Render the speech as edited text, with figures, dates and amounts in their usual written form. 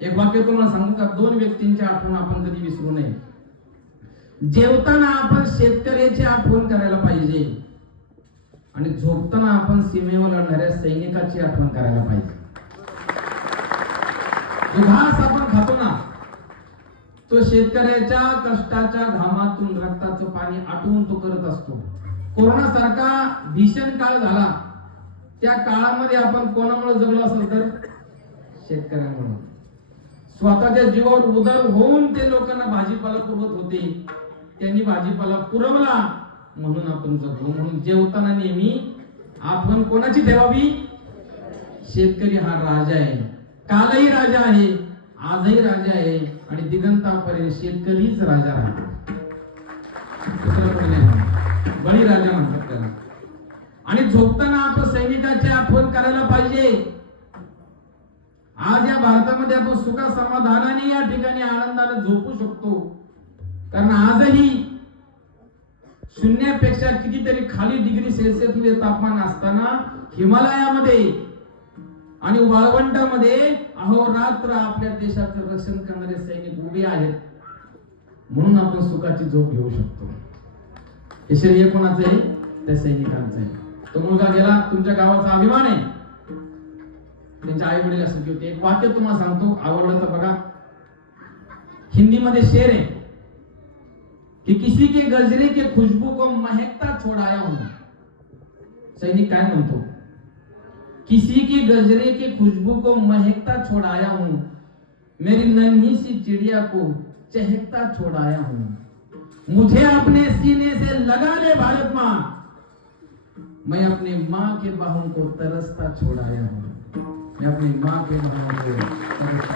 एक वाक्य तुम्हाला सांगू का, दोन व्यक्तींची आठवण आपण कधी विसरू नये. जेवताना आपण शेतकऱ्याची आठवण करायला पाहिजे आणि झोपताना आपण सीमेवर लढणाऱ्या सैनिकाची आठवण करायला पाहिजे. जो घास आपण खातो ना, तो शेतकऱ्याच्या कष्टाच्या घामातून रक्ताचं पाणी आटवून तो करत असतो. कोरोना सारखा भीषण काळ झाला, त्या काळामध्ये आपण कोणामुळे जगलो असेल तर शेतकऱ्यांमुळे. स्वतःच्या जीवावर उदार होऊन ते लोकांना भाजीपाला पुरवत होते, त्यांनी भाजीपाला पुरवला म्हणून आपण जगलो. म्हणून जेवताना नेहमी आठवण कोणाची ठेवावी? शेतकरी हा राजा आहे, कालही राजा आहे, आजही राजा आहे आणि दिगंतापर्यंत शेतकरीच राजा राहतो. दुसरं कोणी नाही, बळी राजा म्हणतात त्याला. आणि झोपताना आपण सैनिकाची आठवण करायला पाहिजे. आज या भारतामध्ये आपण सुखा समाधानाने या ठिकाणी आनंदाने झोपू शकतो, कारण आजही शून्यापेक्षा कितीतरी खाली डिग्री सेल्सिअस मध्ये तापमान असताना हिमालयामध्ये आणि वाळवंटामध्ये अहोरात्र आपल्या देशाचं रक्षण करणारे सैनिक उभे आहेत. म्हणून आपण सुखाची झोप घेऊ शकतो. हे शरीर कोणाचं आहे? त्या सैनिकांचं आहे. तो मुलगा गेला, तुमच्या गावाचा अभिमान आहे. त्यांच्या आई वडील असं होते. एक वाक्य तुम्हाला सांगतो, आवडलं तर बघा. हिंदी मध्ये शेर आहे कि किसी के गजरे के खुशबू को महकता छोड़ाया हूं. सैनिक काय म्हणतो? किसी के गजरे के खुशबू को महकता छोड़ाया हूं, मेरी नन्ही सी चिड़िया को चहकता छोड़ाया हूं. मुझे अपने सीने से लगा ले भारत मां, मैं अपनी मां के बाहों को तरसता छोड़ाया हूं. मैं अपनी मां के बाहों को तरसता